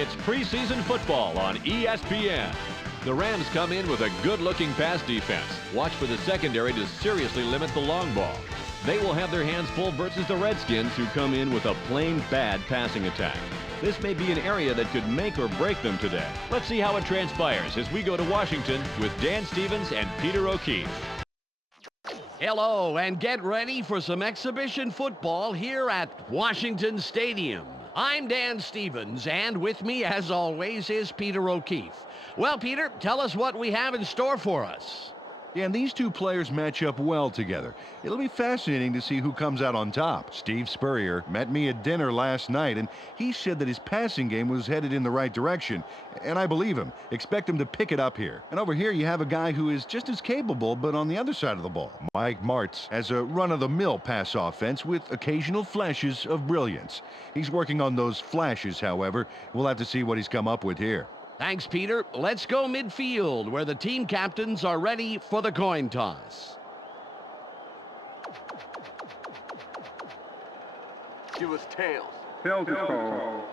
It's preseason football on ESPN. The Rams come in with a good-looking pass defense. Watch for the secondary to seriously limit the long ball. They will have their hands full versus the Redskins, who come in with a plain bad passing attack. This may be an area that could make or break them today. Let's see how it transpires as we go to Washington with Dan Stevens and Peter O'Keefe. Hello, and get ready for some exhibition football here at Washington Stadium. I'm Dan Stevens, and with me, as always, is Peter O'Keefe. Well, Peter, tell us what we have in store for us. Yeah, and these two players match up well together. It'll be fascinating to see who comes out on top. Steve Spurrier met me at dinner last night, and he said that his passing game was headed in the right direction. And I believe him. Expect him to pick it up here. And over here, you have a guy who is just as capable, but on the other side of the ball. Mike Martz has a run-of-the-mill pass offense with occasional flashes of brilliance. He's working on those flashes, however. We'll have to see what he's come up with here. Thanks, Peter. Let's go midfield, where the team captains are ready for the coin toss. Give us tails. Tails is called.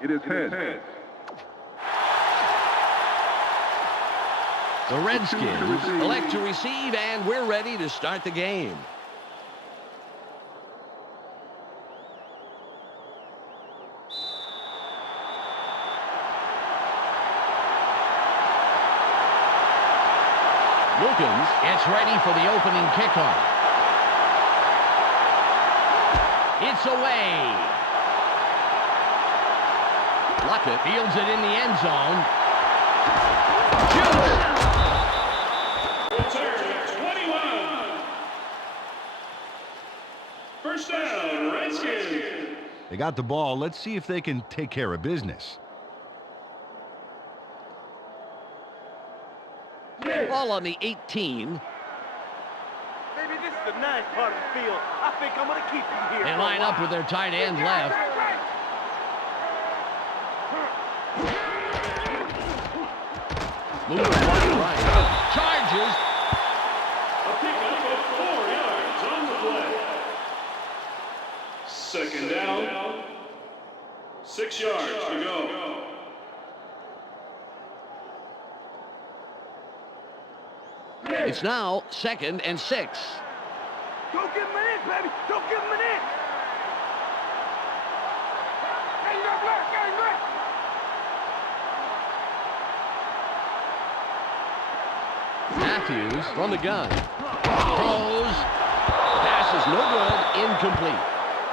It is heads. The Redskins elect to receive, and we're ready to start the game. Wilkins gets ready for the opening kickoff. It's away. Luckett fields it in the end zone. Shoots. Return 21. First down, Redskins. They got the ball. Let's see if they can take care of business. Ball on the 18. Baby, this is the nice part of the field. I think I'm going to keep you here. They line up with their tight end left. Moves right. Charges. A pickup of 4 yards on the play. Second down. 6 yards to go. It's now 2nd and 6. Don't give him an inch, baby. Don't give him an inch. Matthews from the gun. Throws. Pass is no good. Incomplete.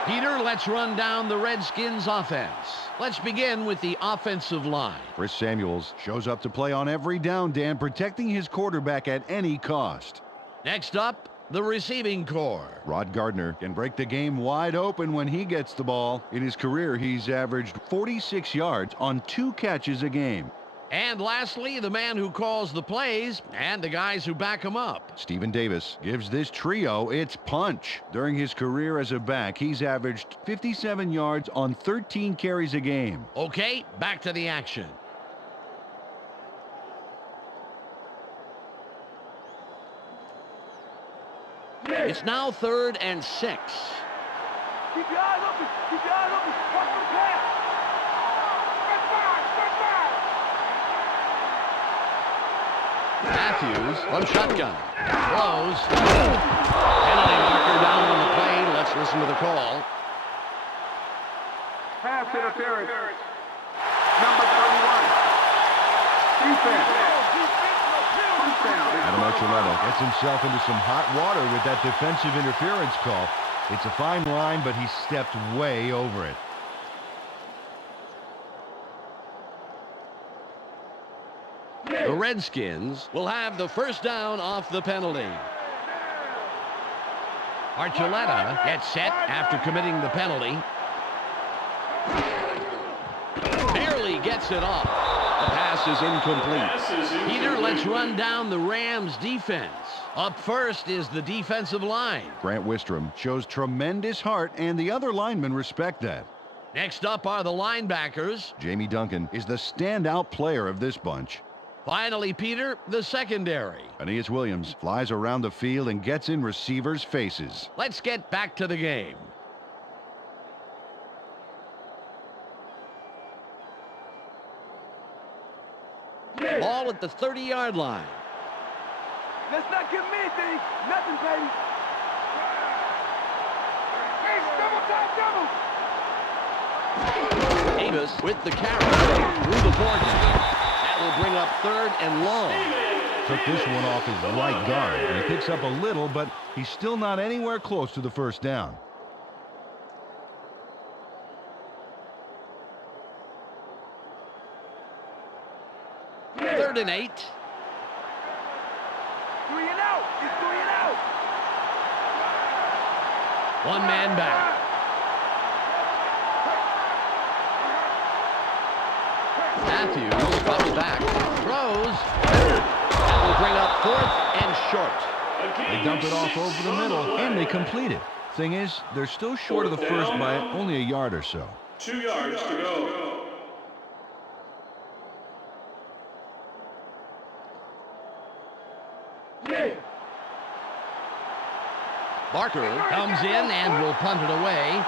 Peter, let's run down the Redskins offense. Let's begin with the offensive line. Chris Samuels shows up to play on every down, Dan, protecting his quarterback at any cost. Next up, the receiving corps. Rod Gardner can break the game wide open when he gets the ball. In his career, he's averaged 46 yards on 2 catches a game. And lastly, the man who calls the plays and the guys who back him up. Stephen Davis gives this trio its punch. During his career as a back, he's averaged 57 yards on 13 carries a game. Okay, back to the action. It's now 3rd and 6. Keep your eyes open. Keep your eyes open. Watch for the pass. Matthews from shotgun. Throws. Penalty marker down on the plane. Let's listen to the call. Pass interference. Number 31. Defense. First down. Adam Archuleta gets himself into some hot water with that defensive interference call. It's a fine line, but he stepped way over it. The Redskins will have the first down off the penalty. Archuleta gets set after committing the penalty. Barely gets it off. The pass is incomplete. Peter, let's run down the Rams defense. Up first is the defensive line. Grant Wistrom shows tremendous heart, and the other linemen respect that. Next up are the linebackers. Jamie Duncan is the standout player of this bunch. Finally, Peter, the secondary. Aeneas Williams flies around the field and gets in receivers' faces. Let's get back to the game. Ball at the 30-yard line. Let's not give me anything. Nothing, baby. Hey, double time, double. Davis with the carry through the 40. That will bring up 3rd and long. Took this one off his right guard, and he picks up a little, but he's still not anywhere close to the first down. Third and 8. 3 and out. He's 3 and out. One man back. Matthews drops back, throws. That will bring up 4th and short. They dump it off over the middle, and they complete it. Thing is, they're still short of the first by only a yard or so. 2 yards to go. Barker comes in and will punt it away.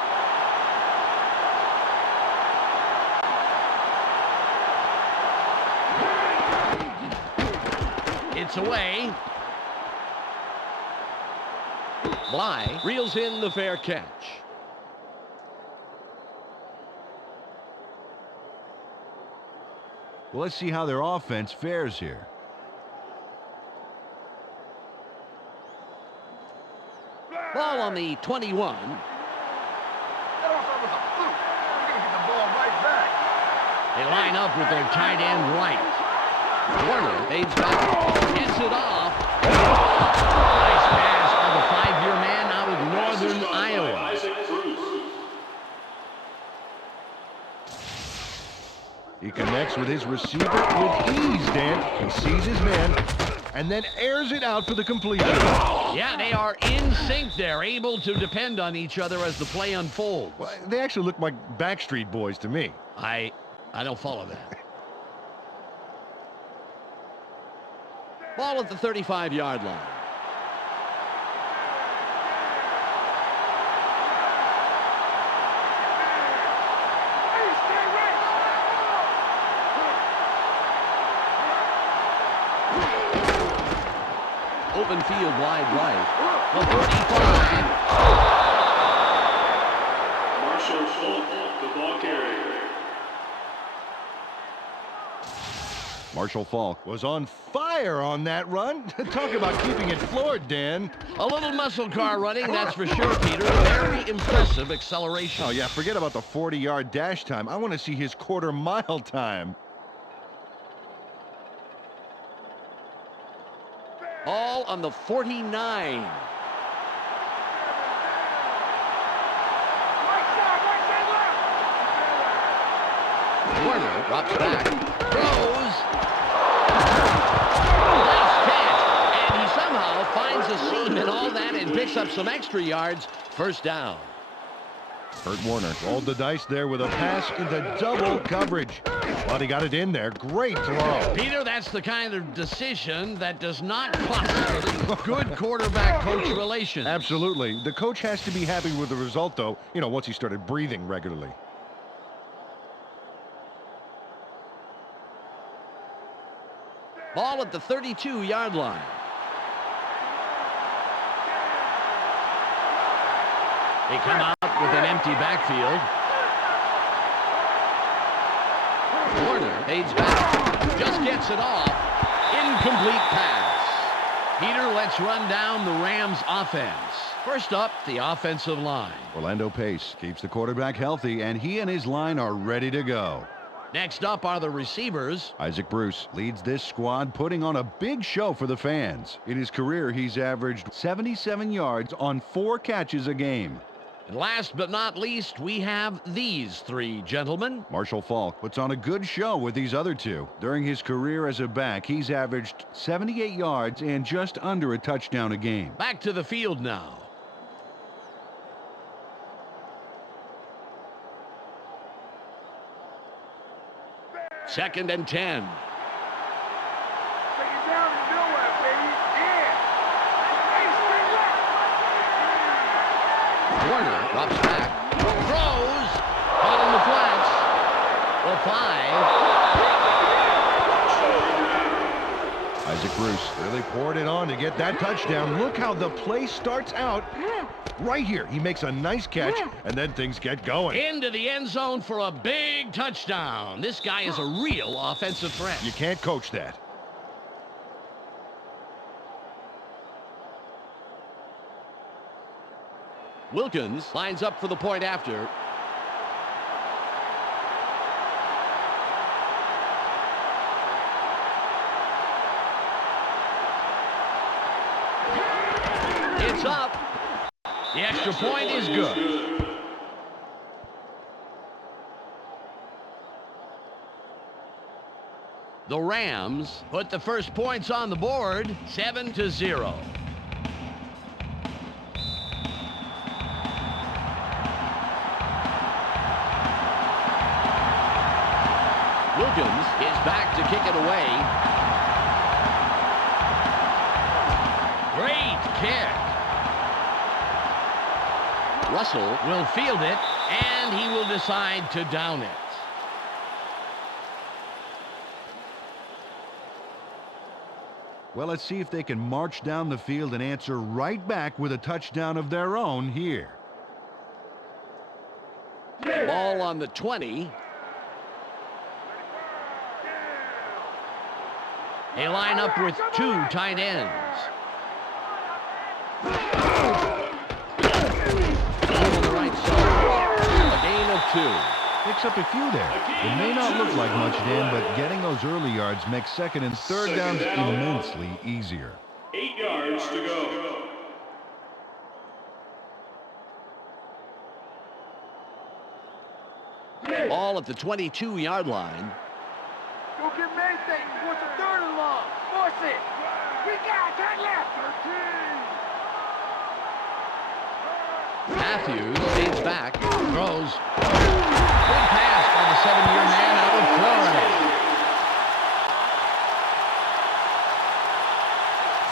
It's away. Bly reels in the fair catch. Well, let's see how their offense fares here. Ball on the 21. They line up with their tight end right. Warner fades back, gets it off. Nice pass by the 5-year man out of Northern Iowa. He connects with his receiver with ease, Dan. He sees his man and then airs it out for the completion. Yeah, they are in sync there, able to depend on each other as the play unfolds. Well, they actually look like Backstreet Boys to me. I don't follow that. Ball at the 35-yard line. Open field wide right. The 45. Marshall Fulton, the ball carrier. Marshall Falk was on fire on that run. Talk about keeping it floored, Dan. A little muscle car running, that's for sure, Peter. Very impressive acceleration. Oh, yeah, forget about the 40-yard dash time. I want to see his quarter-mile time. All on the 49. Warner drops back, throws. Nice catch, and he somehow finds a seam in all that and picks up some extra yards. First down. Kurt Warner rolled the dice there with a pass into double coverage. But he got it in there. Great throw. Peter, that's the kind of decision that does not foster good quarterback-coach relations. Absolutely. The coach has to be happy with the result, though, once he started breathing regularly. Ball at the 32-yard line. They come out with an empty backfield. Warner fades back, just gets it off. Incomplete pass. Peter, let's run down the Rams' offense. First up, the offensive line. Orlando Pace keeps the quarterback healthy, and he and his line are ready to go. Next up are the receivers. Isaac Bruce leads this squad, putting on a big show for the fans. In his career, he's averaged 77 yards on 4 catches a game. And last but not least, we have these 3 gentlemen. Marshall Falk puts on a good show with these other 2. During his career as a back, he's averaged 78 yards and just under a touchdown a game. Back to the field now. Second and 10. Take it down and do it, baby. Yeah. Warner drops back, throws, caught in the flats. The 5. Isaac Bruce really poured it on to get that touchdown. Look how the play starts out. Right here, he makes a nice catch, and then things get going. Into the end zone for a big touchdown. This guy is a real offensive threat. You can't coach that. Wilkins lines up for the point after. It's up. The extra point is good. The Rams put the first points on the board, 7-0. Wilkins is back to kick it away. Great kick. Russell will field it, and he will decide to down it. Well, let's see if they can march down the field and answer right back with a touchdown of their own here. Ball on the 20. They line up with two tight ends. On the right side. A gain of 2. Picks up a few there. It may not look like much, Dan, but getting those early yards makes second and third downs immensely easier. 8 yards to go. Ball at the 22-yard line. Go get Mason. What's the third and long? Force it. We got turn left. 13. Matthews fades back, throws. Good pass by the 7-year man out of Florida.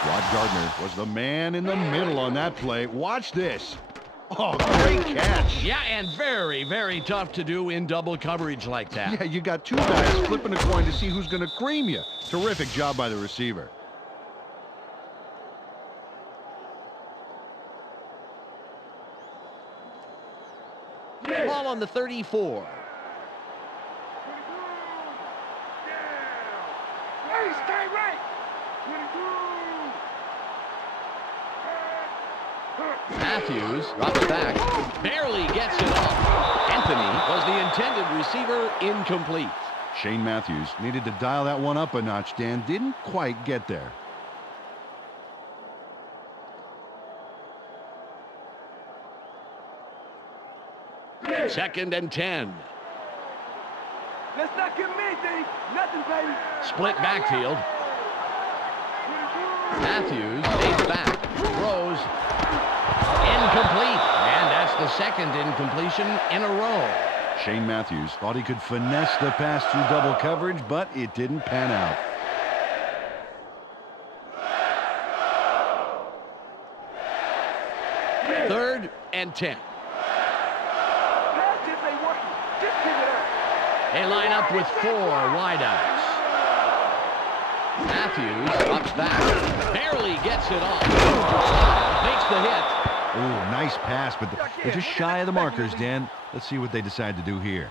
Rod Gardner was the man in the middle on that play. Watch this. Oh, great catch. Yeah, and very, very tough to do in double coverage like that. Yeah, you got two guys flipping a coin to see who's going to cream you. Terrific job by the receiver. Ball on the 34. Hey, stay right. Matthews drops back, barely gets it off. Anthony was the intended receiver, incomplete. Shane Matthews needed to dial that one up a notch, Dan. Didn't quite get there. Second and 10. Let's not get anything. Nothing, baby. Split backfield. Matthews stays back, throws, incomplete, and that's the second incompletion in a row. Shane Matthews thought he could finesse the pass through double coverage, but it didn't pan out. Third and 10. Pass just ain't working. Just pick it up. They line up with 4 wideouts. Matthews drops back, barely gets it off. Makes the hit. Ooh, nice pass, but they're just shy of the markers, Dan. Let's see what they decide to do here.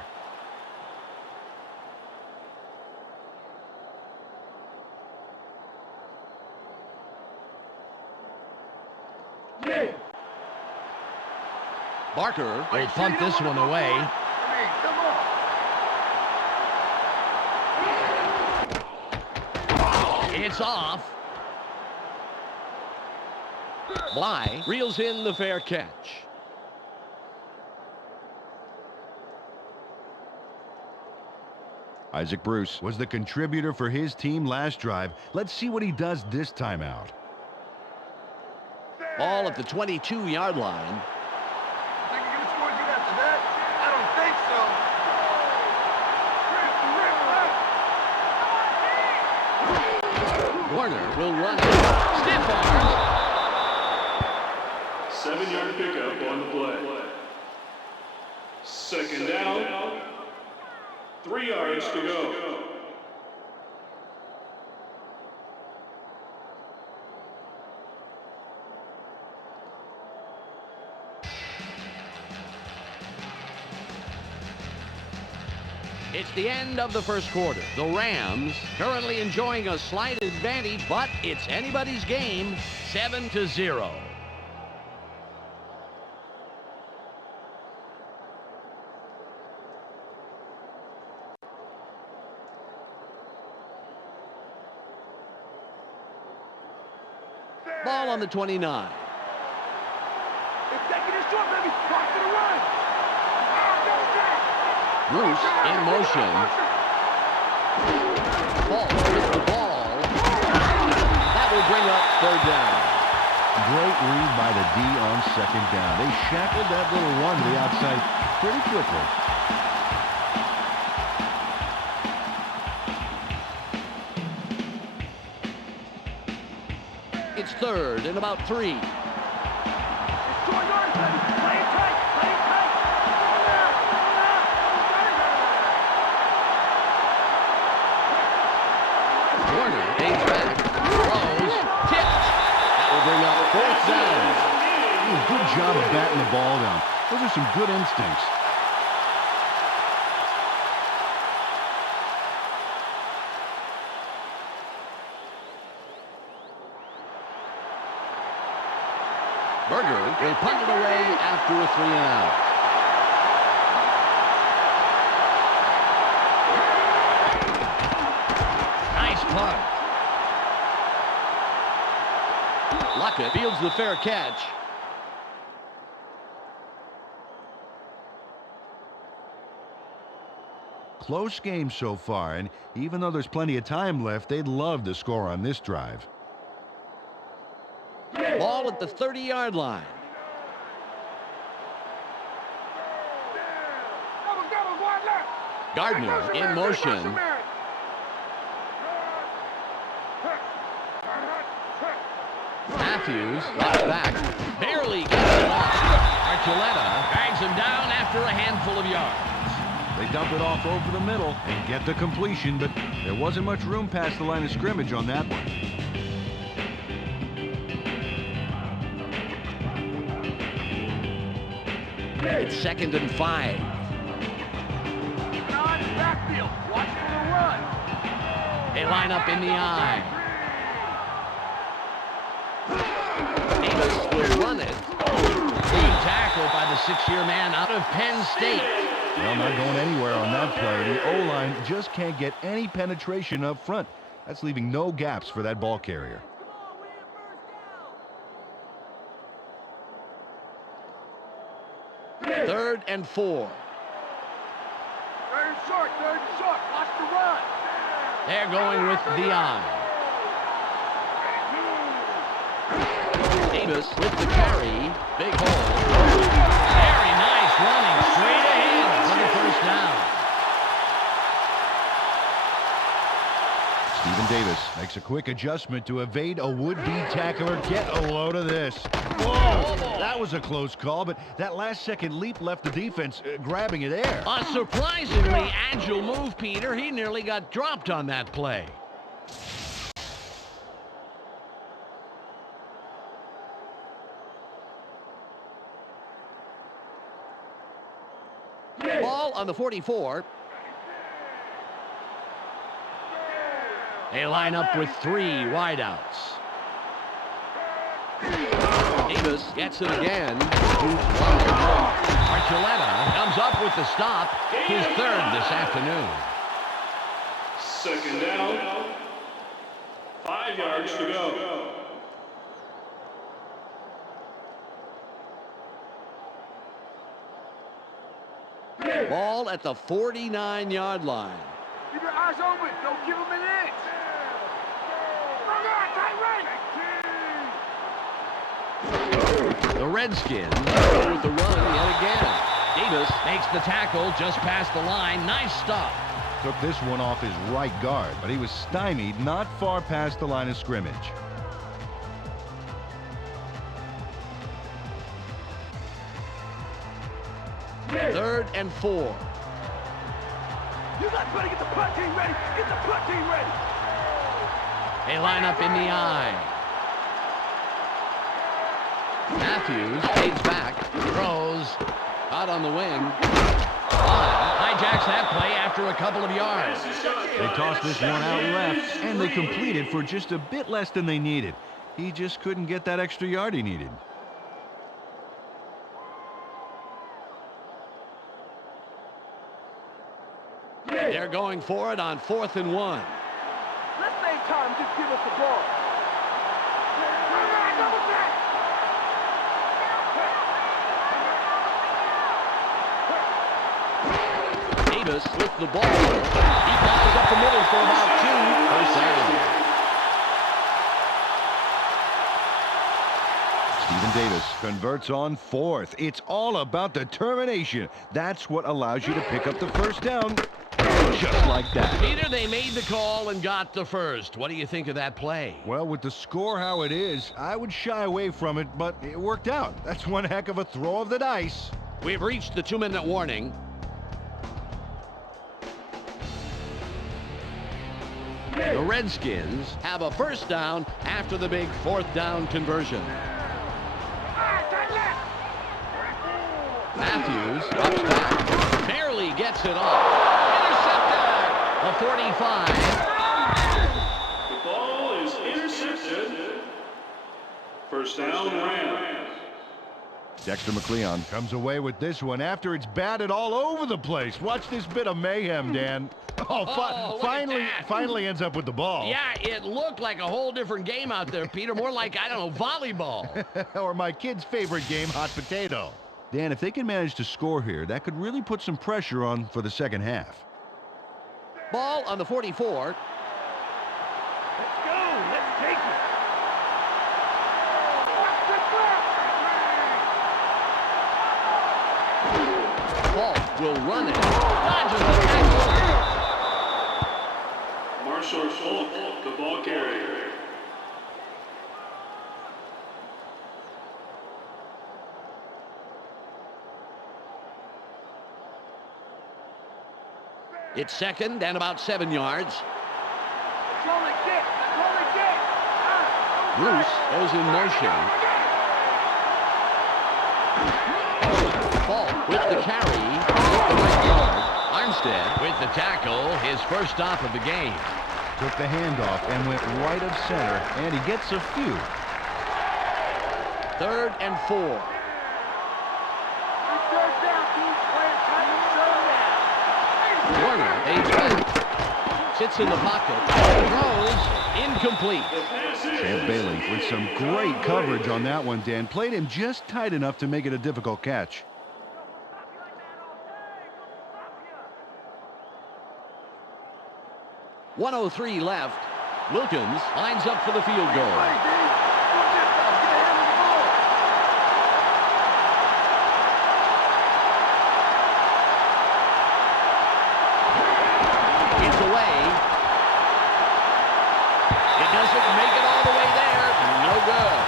Barker will punt this one away. Come on. It's off. Bly reels in the fair catch. Isaac Bruce was the contributor for his team last drive. Let's see what he does this time out. Ball at the 22-yard line. Think you can score good after that? I don't think so. Warner will run it. Stiff arms. 7-yard pickup on the play. Second down. 3 yards to go. It's the end of the first quarter. The Rams currently enjoying a slight advantage, but it's anybody's game, 7-0. Ball on the 29. It's taking it short, baby. Back to the run. Bruce in motion. Ball with the ball. That will bring up third down. Great read by the D on second down. They shackled that little run to the outside pretty quickly. It's third and about 3. It's 2 yards, baby. Play it tight. Play it tight. Warner aims back. Throws. Tipped. That will bring up fourth down. Good job of batting the ball down. Those are some good instincts. Berger will punt it away after a 3-and-out. Nice punt. Luckett fields the fair catch. Close game so far, and even though there's plenty of time left, they'd love to score on this drive. Ball at the 30-yard line. Gardner in motion. Matthews got back. Barely gets it off. Archuleta drags him down after a handful of yards. They dump it off over the middle and get the completion, but there wasn't much room past the line of scrimmage on that one. It's 2nd and 5. Backfield. Watch for the run. They line up in the eye. Davis will run it. Clean tackle by the 6-year man out of Penn State. Well, not going anywhere on that play. The O-line just can't get any penetration up front. That's leaving no gaps for that ball carrier. Third and 4. Third and short. Watch the run. They're going with Dion. Davis with the carry. Big hole. Very nice running straight ahead for the first down. Stephen Davis makes a quick adjustment to evade a would-be tackler. Get a load of this. Whoa! That was a close call, but that last-second leap left the defense grabbing at air. A surprisingly agile move, Peter. He nearly got dropped on that play. Ball on the 44. They line up with 3 wideouts. Davis gets it again. Archuleta comes up with the stop. His third this afternoon. 2nd down. 5 yards to go. Ball at the 49-yard line. Keep your eyes open. Don't give him an inch. The Redskins go with the run yet again. Davis makes the tackle just past the line. Nice stop. Took this one off his right guard, but he was stymied not far past the line of scrimmage. Third and 4. You guys better get the punt team ready. Get the punt team ready. They line up in the eye. Matthews fades back, throws, out on the wing. Line hijacks that play after a couple of yards. They tossed this one out left, and they completed for just a bit less than they needed. He just couldn't get that extra yard he needed. They're going for it on 4th and 1. Let's save time. Just give us the ball. Double back. Davis with the ball. He passes up the middle for about 2. First down. Stephen Davis converts on 4th. It's all about determination. That's what allows you to pick up the first down. Just like that. Peter, they made the call and got the first. What do you think of that play? Well, with the score how it is, I would shy away from it, but it worked out. That's one heck of a throw of the dice. We've reached the 2-minute warning. The Redskins have a first down after the big 4th down conversion. Matthews drops back, barely gets it off. Intercepted. The 45. The ball is intercepted. First down, Rams. Dexter McLeon comes away with this one after it's batted all over the place. Watch this bit of mayhem, Dan. Finally ends up with the ball. Yeah, it looked like a whole different game out there, Peter. More like, I don't know, volleyball. Or my kid's favorite game, hot potato. Dan, if they can manage to score here, that could really put some pressure on for the second half. Ball on the 44. Let's go. Let's take it. Ball will run it. Dodges the tackle. Marshall Falk, the ball carrier. It's second and about 7 yards. Bruce goes in motion. Falk with the carry. With the right yard. Armstead with the tackle. His first stop of the game. Took the handoff and went right of center, and he gets a few. 3rd and 4. Warner aids back. Sits in the pocket. Throws incomplete. Champ Bailey with some great coverage on that one, Dan. Played him just tight enough to make it a difficult catch. .103 left. Wilkins lines up for the field goal. It's away. It doesn't make it all the way there. No good.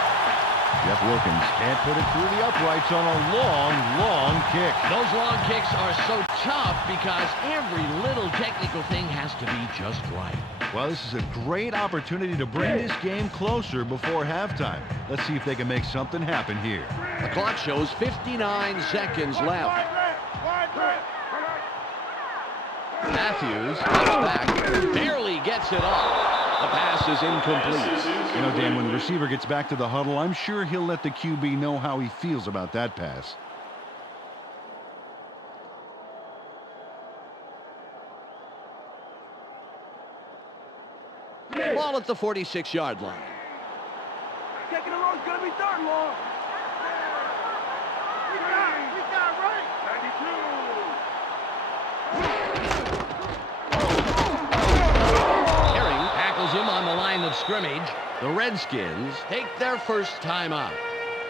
Jeff Wilkins can't put it through the uprights on a long kick. Those long kicks are so tough because every little technical thing has to be just right. Well, this is a great opportunity to bring this game closer before halftime. Let's see if they can make something happen here. The clock shows 59 seconds left. Matthews comes back, barely gets it off. The pass is incomplete. You know, Dan, when the receiver gets back to the huddle, I'm sure he'll let the QB know how he feels about that pass. Ball at the 46-yard line. Taking it long, it's gonna be 3rd and long. We got right. 92. Herring tackles him on the line of scrimmage. The Redskins take their first time out.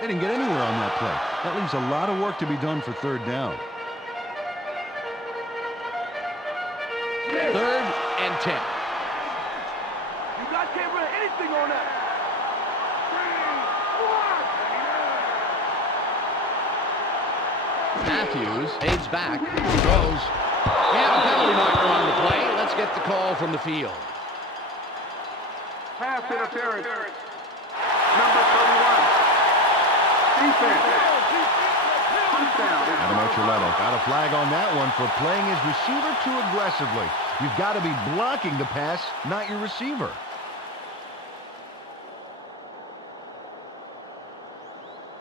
They didn't get anywhere on that play. That leaves a lot of work to be done for 3rd down. 3rd and 10. You guys can't run anything on that. 3, 4. Matthews fades back, throws. We have a penalty marker on the play. Let's get the call from the field. Pass interference. Number 31. Defense. 3 First down. Adam Archuleta got a flag on that one for playing his receiver too aggressively. You've got to be blocking the pass, not your receiver.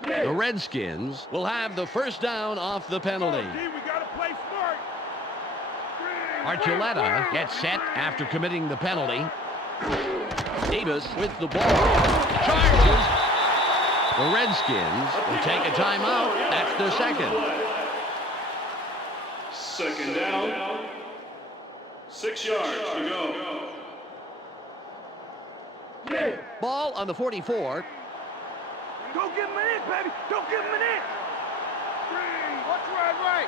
The Redskins will have the first down off the penalty. We gotta play smart. Archuleta gets set after committing the penalty. Davis with the ball. Charges. The Redskins will take a timeout. That's their second. Second down. 6 yards to go. Ball on the 44. Don't give him an inch, baby. Don't give him an inch. Watch right.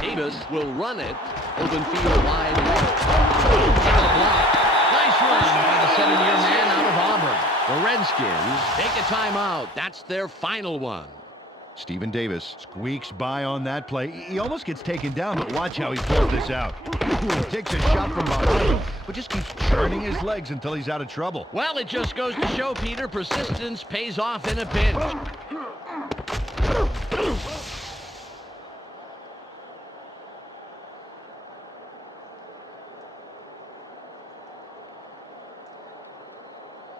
Davis will run it. Open field wide left. A block. Nice run by the 7-year man out of Auburn. The Redskins take a timeout. That's their final one. Stephen Davis squeaks by on that play. He almost gets taken down, but watch how he pulls this out. He takes a shot from behind, but just keeps churning his legs until he's out of trouble. Well, it just goes to show, Peter, persistence pays off in a pinch.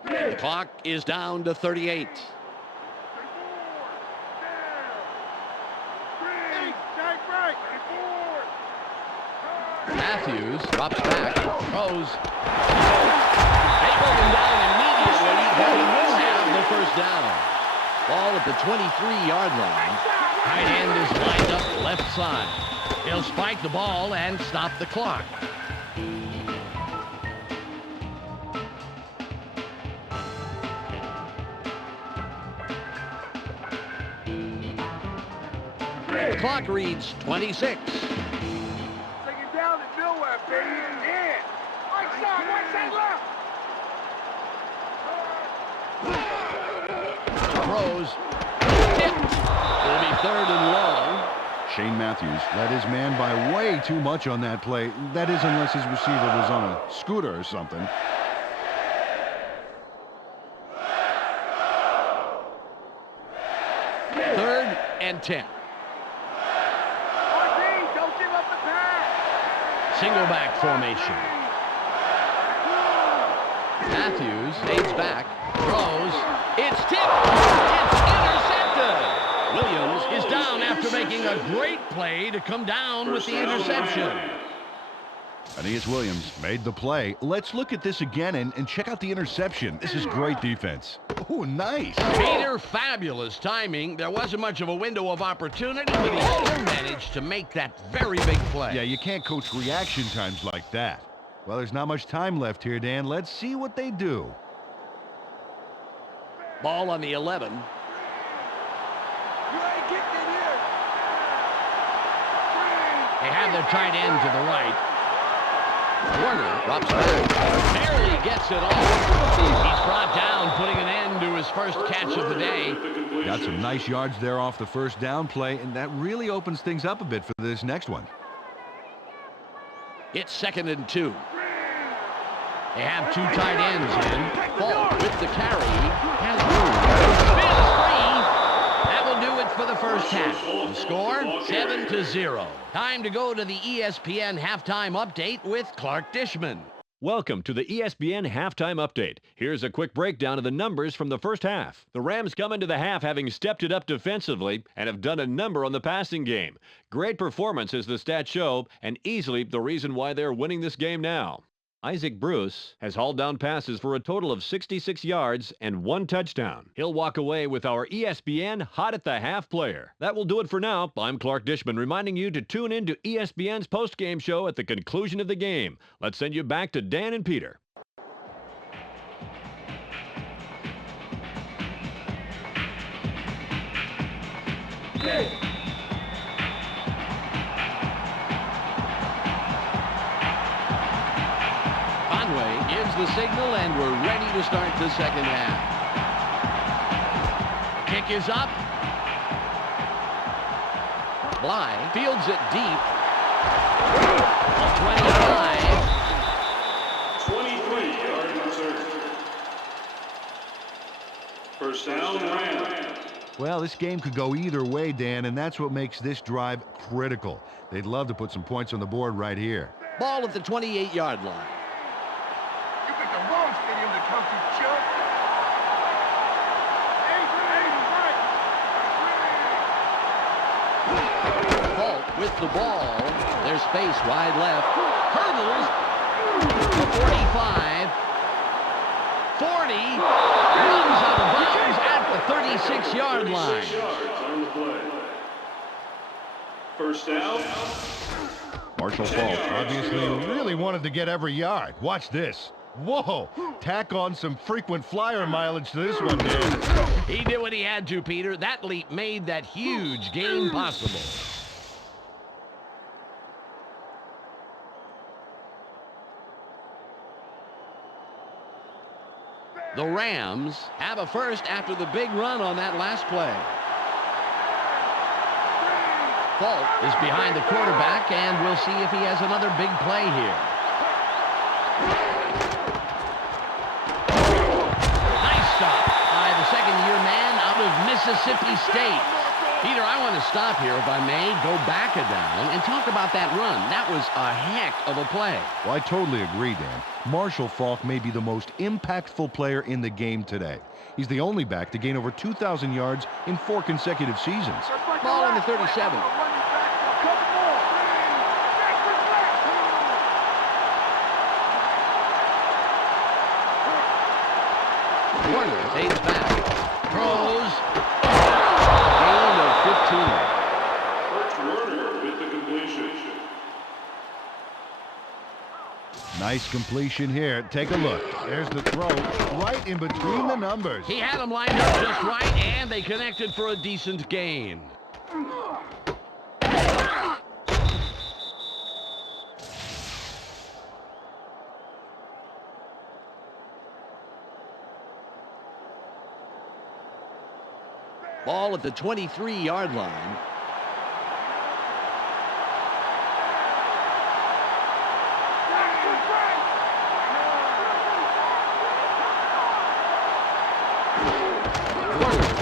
The clock is down to 38. Matthews drops back, throws. They pull him down immediately, but he will have the first down. Ball at the 23-yard line. Tight end is lined up left side. He'll spike the ball and stop the clock. The clock reads 26. Take it down and Bill left, baby. Yeah. Right side left. Throws. Tipped. It'll be 3rd and long. Shane Matthews led his man by way too much on that play. That is, unless his receiver was on a scooter or something. Third and 10. Don't give up the pass. Single back formation. Matthews fades back, throws. It's tipped. It's intercepted. Williams is down after making a great play to come down with the interception. Aeneas Williams made the play. Let's look at this again and check out the interception. This is great defense. Oh, nice. Peter, fabulous timing. There wasn't much of a window of opportunity, but he still managed to make that very big play. Yeah, you can't coach reaction times like that. Well, there's not much time left here, Dan. Let's see what they do. Ball on the 11. You ain't getting it here. They have their tight end to the right. Warner drops back. Barely gets it off. He's brought down, putting an end to his first catch of the day. Got some nice yards there off the first down play, and that really opens things up a bit for this next one. It's 2nd and 2. They have 2 tight ends in. Falk with the carry. Has room. Spins free. That will do it for the first half. The score, 7-0. Time to go to the ESPN halftime update with Clark Dishman. Welcome to the ESPN Halftime Update. Here's a quick breakdown of the numbers from the first half. The Rams come into the half having stepped it up defensively and have done a number on the passing game. Great performance as the stats show, and easily the reason why they're winning this game now. Isaac Bruce has hauled down passes for a total of 66 yards and 1 touchdown. He'll walk away with our ESPN Hot at the Half player. That will do it for now. I'm Clark Dishman, reminding you to tune in to ESPN's post-game show at the conclusion of the game. Let's send you back to Dan and Peter. Gives the signal, and we're ready to start the second half. Kick is up. Bly fields it deep. 25. 23-yard return. First down, Rams. Well, this game could go either way, Dan, and that's what makes this drive critical. They'd love to put some points on the board right here. Ball at the 28-yard line. You picked the wrong stadium to come to, Chuck. Fault with the ball. There's space wide left. Hurdles. The 45. 40. Runs out of bounds at the 36-yard line. 36 yards on the play. First down. Marshall Faulk obviously really wanted to get every yard. Watch this. Whoa! Tack on some frequent flyer mileage to this one, Dan. He did what he had to, Peter. That leap made that huge gain possible. The Rams have a first after the big run on that last play. Faulk is behind the quarterback, and we'll see if he has another big play here. Nice stop by the second-year man out of Mississippi State. Peter, I want to stop here, if I may, go back a down, and talk about that run. That was a heck of a play. Well, I totally agree, Dan. Marshall Faulk may be the most impactful player in the game today. He's the only back to gain over 2,000 yards in 4 consecutive seasons. Ball on the 37. Warner takes back. Throws. Gain of 15. Coach Warner with the completion. Nice completion here. Take a look. There's the throw right in between the numbers. He had them lined up just right, and they connected for a decent gain. Ball at the 23-yard line.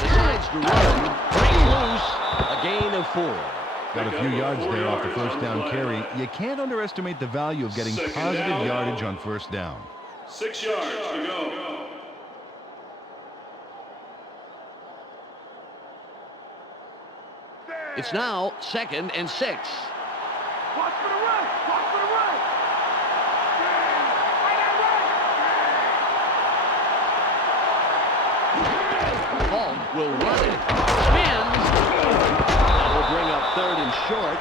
Decides to run, break loose, a gain of 4. Got a few yards there off the first down carry. You can't underestimate the value of getting positive yardage on first down. 6 yards to go. It's now 2nd and 6. Watch for the run! Watch for the run! Faulk will run it. Spins. That will bring up 3rd and short.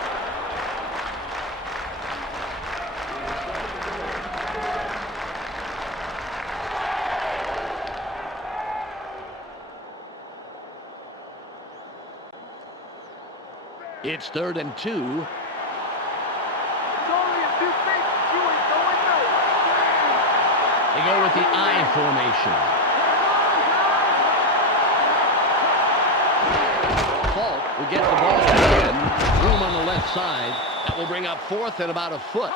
It's 3rd and 2. It's only a few feet. You ain't going nowhere. They go with the I formation. Faulk will get the ball again. Room on the left side. That will bring up 4th and about a foot.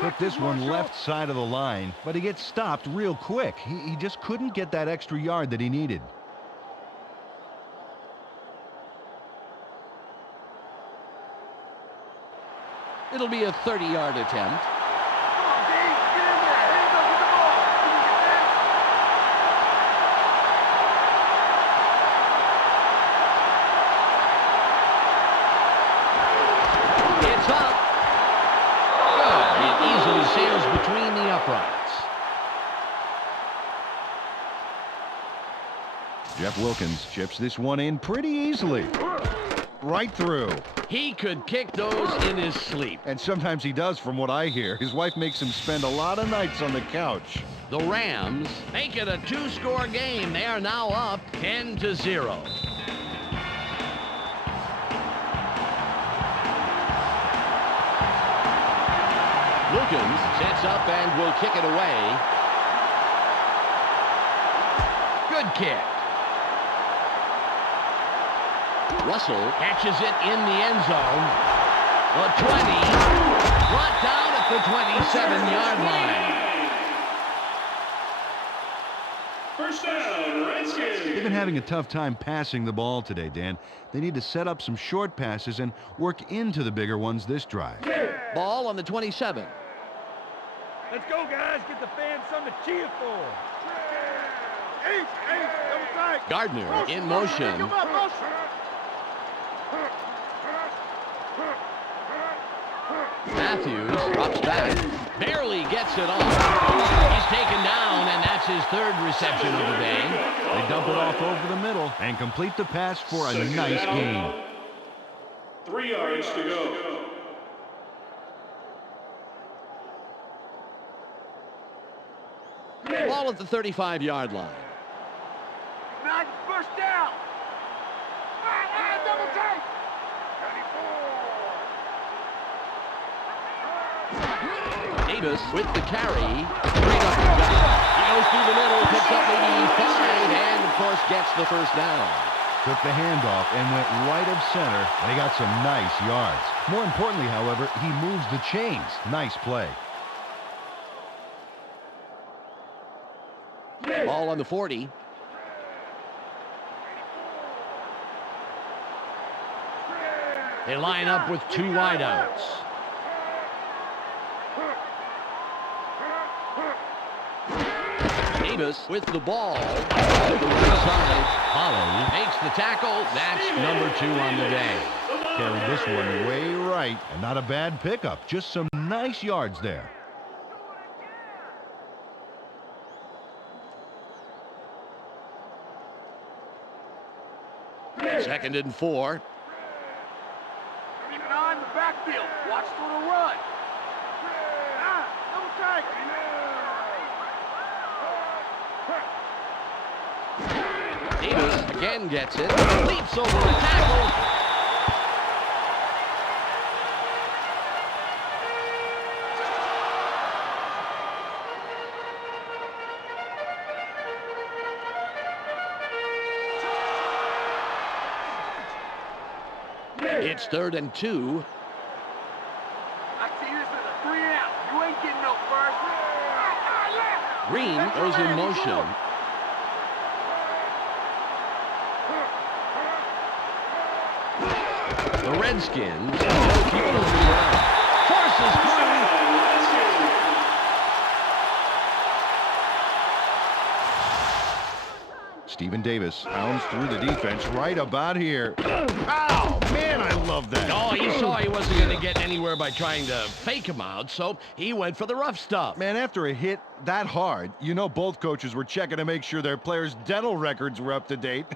Put this one left side of the line, but he gets stopped real quick. He just couldn't get that extra yard that he needed. It'll be a 30-yard attempt. Come on, D. Get in there. Hands up with the ball. Can you get It's up. Good. It easily sails between the uprights. Jeff Wilkins chips this one in pretty easily. Right through. He could kick those in his sleep. And sometimes he does, from what I hear. His wife makes him spend a lot of nights on the couch. The Rams make it a 2-score game. They are now up 10-0. Wilkins sets up and will kick it away. Good kick. Russell catches it in the end zone. The 20, brought down at the 27-yard line. First down, Redskins. They've been having a tough time passing the ball today, Dan. They need to set up some short passes and work into the bigger ones this drive. Ball on the 27. Let's go, guys. Get the fans something to cheer for. Eight, double tight. Gardner in motion. Come on, motion. Matthews drops back. Barely gets it off. He's taken down, and that's his third reception of the day. They dump it off over the middle and complete the pass for a Second nice down. gain. 3 yards to go. Ball at the 35-yard line. Not first down. Double tight. 34. Davis with the carry. Straight up the gut. He goes through the middle, picks up maybe 5, and of course gets the first down. Took the handoff and went right of center, and he got some nice yards. More importantly, however, he moves the chains. Nice play. Ball on the 40. They line up with 2 wideouts. Davis with the ball. To the right side. Holly makes the tackle. That's number 2 on the day. Carried this one way right, and not a bad pickup. Just some nice yards there. Second and 4. Keep an eye on the backfield. Watch for the run. Double tight. Davis again gets it. Leaps over a tackle. It's 3rd and 2. I see this as a 3 out. You ain't getting no first. Green goes in motion. The Redskins keep moving around. Forces through. Stephen Davis pounds through the defense right about here. Ow! Man, I love that. Oh, he saw he wasn't going to get anywhere by trying to fake him out, so he went for the rough stuff. Man, after a hit that hard, you know both coaches were checking to make sure their players' dental records were up to date.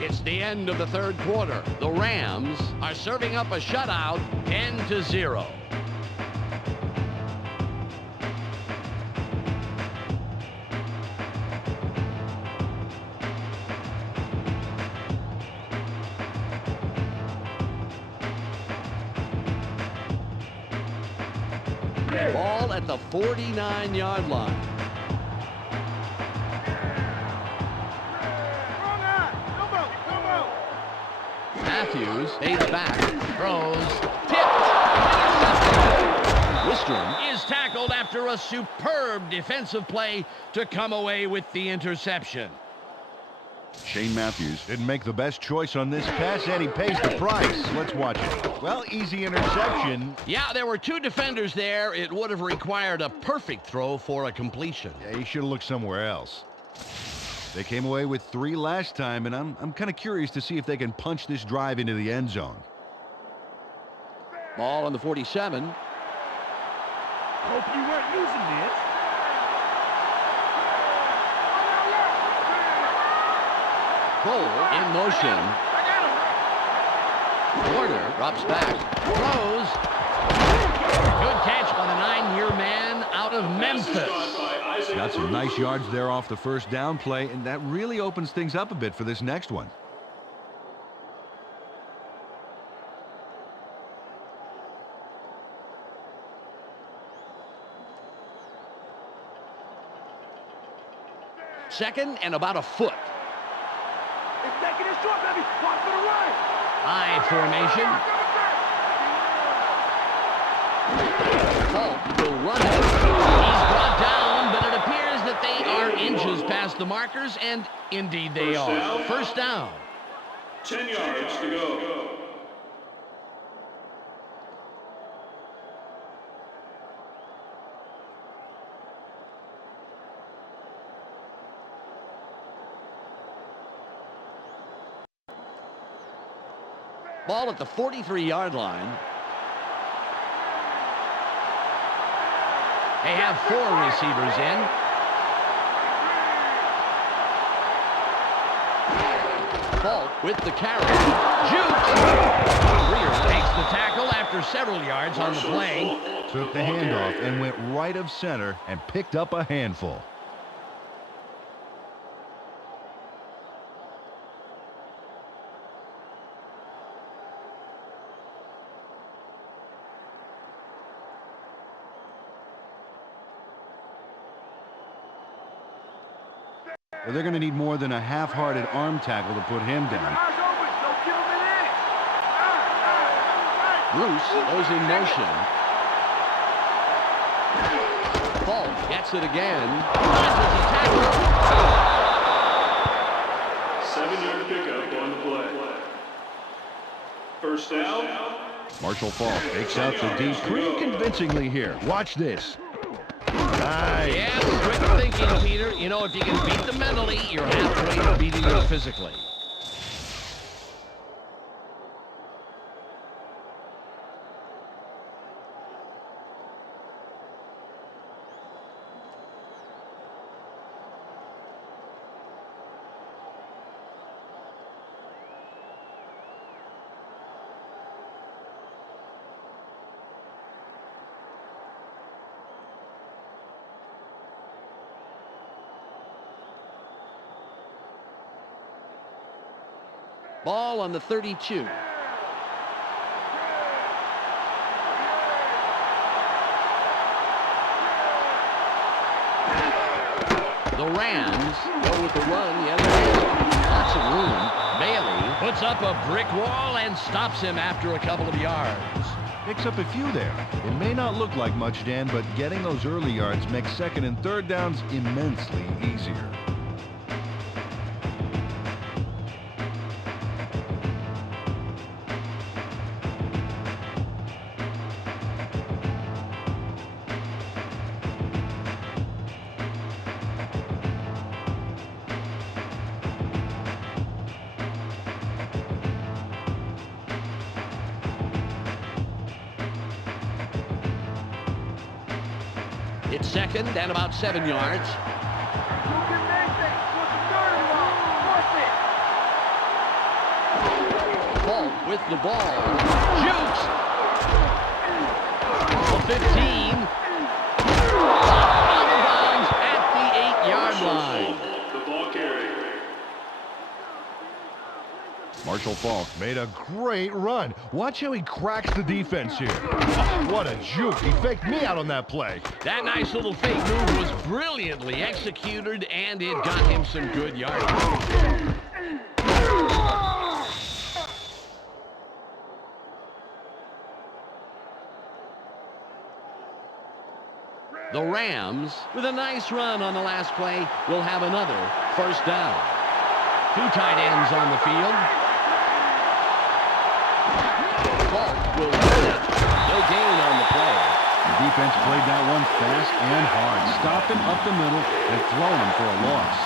It's the end of the 3rd quarter. The Rams are serving up a shutout, 10-0. Ball at the 49-yard line. Matthews stays back, throws, tipped, Wistrom is tackled after a superb defensive play to come away with the interception. Shane Matthews didn't make the best choice on this pass, and he pays the price. Let's watch it. Well, easy interception. Yeah, there were 2 defenders there. It would have required a perfect throw for a completion. Yeah, he should have looked somewhere else. They came away with 3 last time, and I'm kind of curious to see if they can punch this drive into the end zone. Ball on the 47. Hope you weren't using this. Cole in motion. Porter drops back. Throws. Good catch by the 9-year man out of Memphis. Got some nice yards there off the first down play, and that really opens things up a bit for this next one. Second and about a foot. It's taking it short, baby. Watch for the right. I formation. Falk will run it. He's brought down, but it appears that they are inches past the markers, and indeed they are. First down. 10 yards to go. Ball at the 43-yard line. They have 4 receivers in. Falk with the carry. Jukes. Greer takes the tackle after several yards on the play. Took the handoff and went right of center and picked up a handful. Well, they're going to need more than a half-hearted arm tackle to put him down. Bruce goes in motion. Falk gets it again. Dodges the tackle. 7-yard pickup on the play. First down. Marshall Falk takes out the D pretty convincingly here. Watch this. Nice. Yeah, quick thinking, Peter. You know, if you can beat them mentally, you're halfway to beating them physically. Ball on the 32. The Rams go with the run. The other has lots of room. Bailey puts up a brick wall and stops him after a couple of yards. Picks up a few there. It may not look like much, Dan, but getting those early yards makes second and third downs immensely easier. It's second and about 7 yards. Falk with the ball. Jukes. The 15. Out of bounds at the 8-yard line. The ball carry. Marshall Falk made a great run. Watch how he cracks the defense here. Oh, what a juke. He faked me out on that play. That nice little fake move was brilliantly executed, and it got him some good yardage. The Rams, with a nice run on the last play, will have another first down. 2 tight ends on the field. Falk will win it. No gain on the play. The defense played that one fast and hard. Stopped him up the middle and thrown him for a loss.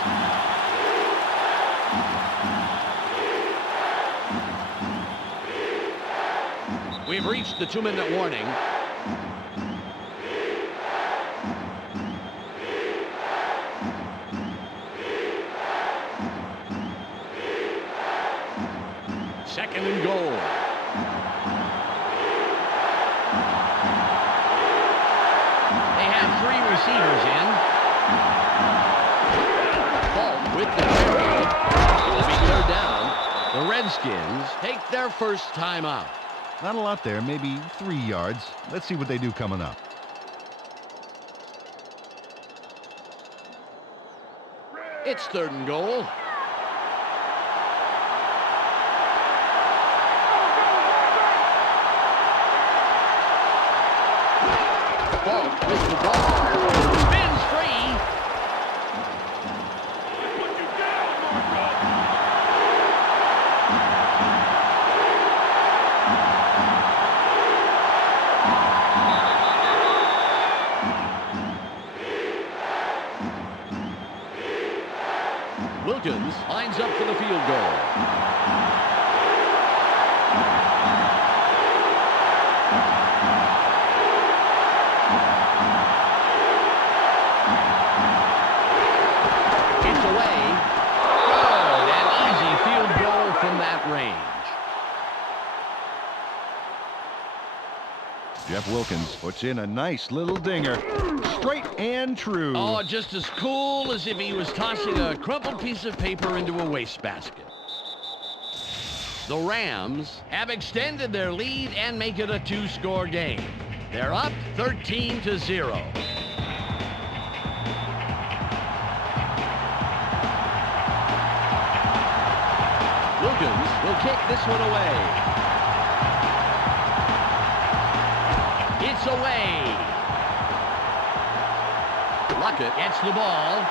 We've reached the 2-minute warning. Second and goal. They have 3 receivers in. Falk with the carry. Will be third down. The Redskins take their first timeout. Not a lot there, maybe 3 yards. Let's see what they do coming up. It's third and goal. Falk with the ball. Spins free. Wilkins lines up for the field goal. It's away. Good. An easy field goal from that range. Jeff Wilkins puts in a nice little dinger. Straight and true. Oh, just as cool as if he was tossing a crumpled piece of paper into a wastebasket. The Rams have extended their lead and make it a two-score game. They're up 13-0. Wilkins will kick this one away. It's away. Luckett gets the ball.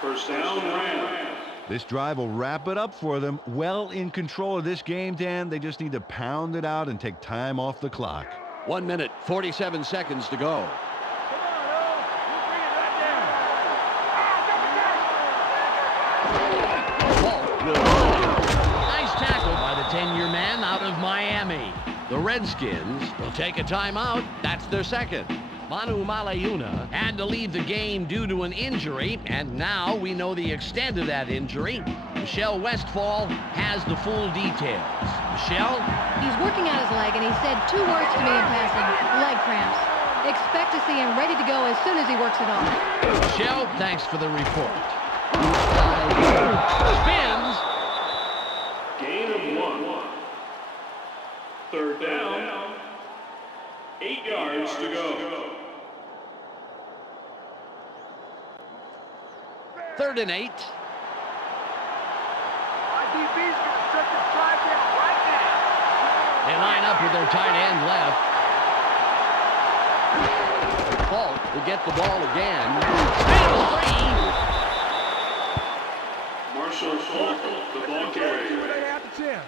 First down, Rams. This drive will wrap it up for them. Well in control of this game, Dan. They just need to pound it out and take time off the clock. 1 minute, 47 seconds to go. Nice tackle by the 10-year man out of Miami. The Redskins will take a timeout. That's their second. Manu Malayuna had to leave the game due to an injury, and now we know the extent of that injury. Michelle Westfall has the full details. Michelle? He's working on his leg, and he said 2 words to me in passing: leg cramps. Expect to see him ready to go as soon as he works it off. Michelle, thanks for the report. Spins. Gain of 1. Third down. 8 yards to go. 3rd and 8. My DB's gonna set the drive down right now. They line up with their tight end left. Falk will get the ball again. Spins free. Marshall Falk, the ball carrier. They have the 10.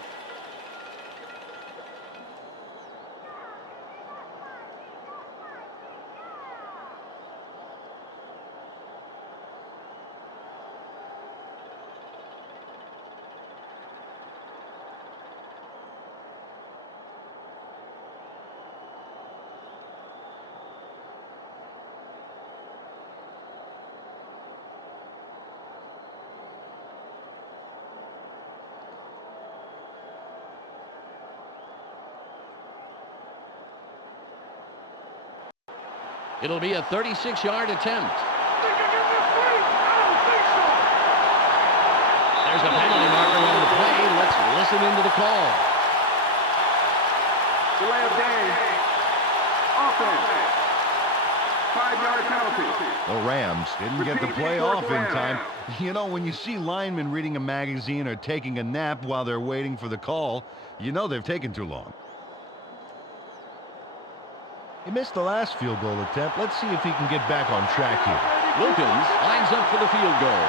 It'll be a 36-yard attempt. There's a penalty marker on the play. Let's listen into the call. Delay of game. Offense. 5-yard penalty. The Rams didn't get the play off in time. You know, when you see linemen reading a magazine or taking a nap while they're waiting for the call, you know they've taken too long. He missed the last field goal attempt. Let's see if he can get back on track here. Wilkins lines up for the field goal.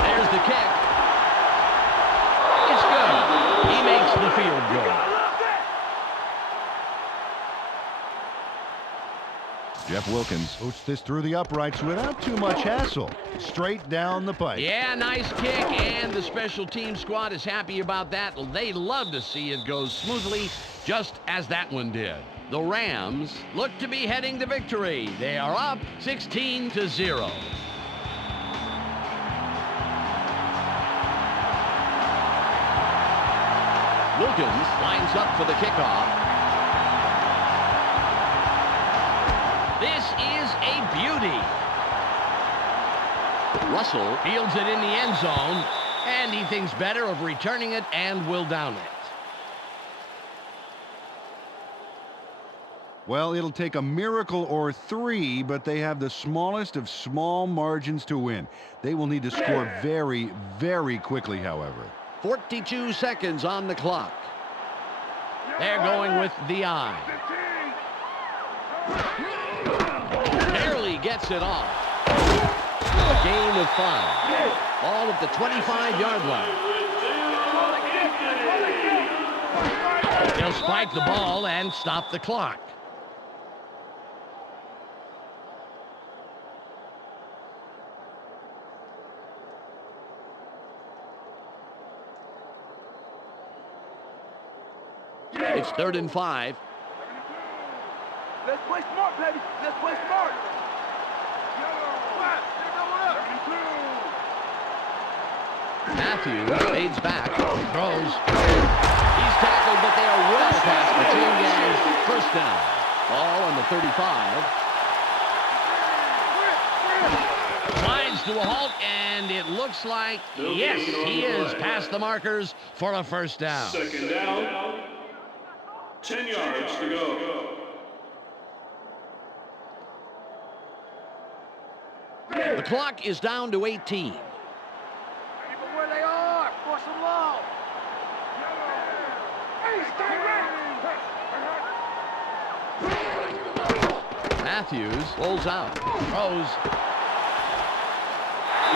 There's the kick. It's good. He makes the field goal. Jeff Wilkins boots this through the uprights without too much hassle. Straight down the pipe. Yeah, nice kick, and the special team squad is happy about that. They love to see it go smoothly, just as that one did. The Rams look to be heading to victory. They are up 16-0. Wilkins lines up for the kickoff. This is a beauty. Russell fields it in the end zone, and he thinks better of returning it and will down it. Well, it'll take a miracle or three, but they have the smallest of small margins to win. They will need to score very, very quickly, however. 42 seconds on the clock. They're going with the eye. Barely gets it off. A gain of 5. All at the 25-yard line. They'll spike the ball and stop the clock. It's 3rd and 5. Let's play smart, baby. Let's play smart. Matthews fades back, throws. He's tackled, but they are well past the 10-yard first down. Ball on the 35. Slides to a halt, and it looks like, yes, he is past the markers for a first down. 2nd down. 10 yards to go. The clock is down to 18. Keep them where they are. Force them low. Hey, stay ready. Matthews rolls out, throws.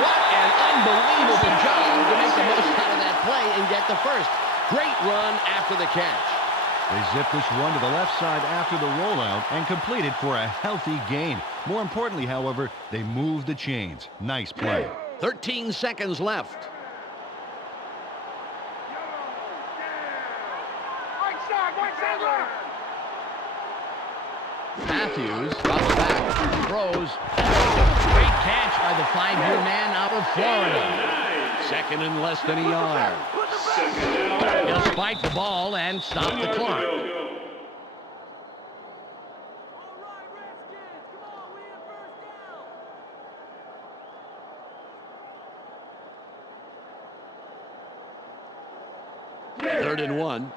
What an unbelievable job to make the most out of that play and get the first. Great run after the catch. They zip this one to the left side after the rollout and complete it for a healthy gain. More importantly, however, they move the chains. Nice play. 13 seconds left. Right side left. Matthews drops back, throws. Great catch by the 5-year man out of Florida. 2nd and less than a yard. 2nd down. He'll spike the ball and stop the clock. Third and 1.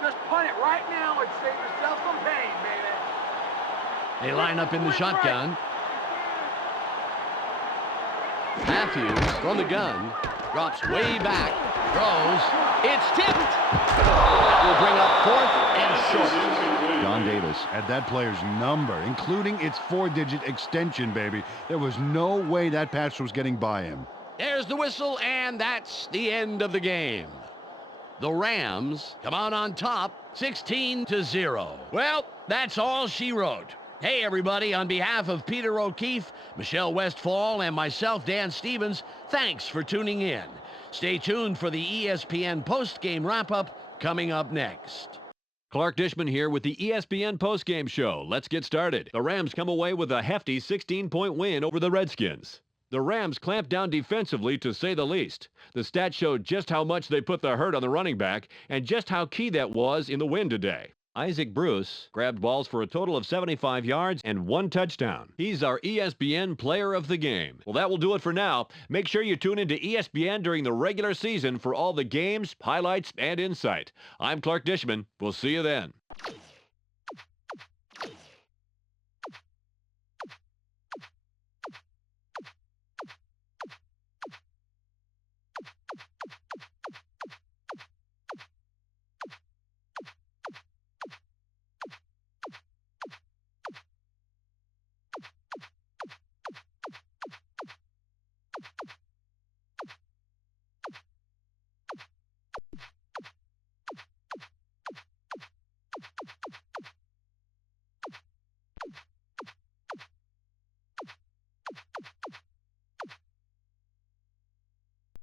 Just punt it right now and save yourself some pain, baby. They line up in the shotgun. Matthews from the gun. Drops way back. Throws. It's tipped. That will bring up 4th and short. John Davis had that player's number, including its 4-digit extension, baby. There was no way that pass was getting by him. There's the whistle, and that's the end of the game. The Rams come out on top, 16-0. Well, that's all she wrote. Hey, everybody, on behalf of Peter O'Keefe, Michelle Westfall, and myself, Dan Stevens, thanks for tuning in. Stay tuned for the ESPN post-game wrap-up coming up next. Clark Dishman here with the ESPN postgame show. Let's get started. The Rams come away with a hefty 16-point win over the Redskins. The Rams clamped down defensively, to say the least. The stats showed just how much they put the hurt on the running back and just how key that was in the win today. Isaac Bruce grabbed balls for a total of 75 yards and 1 touchdown. He's our ESPN player of the game. Well, that will do it for now. Make sure you tune into ESPN during the regular season for all the games, highlights, and insight. I'm Clark Dishman. We'll see you then.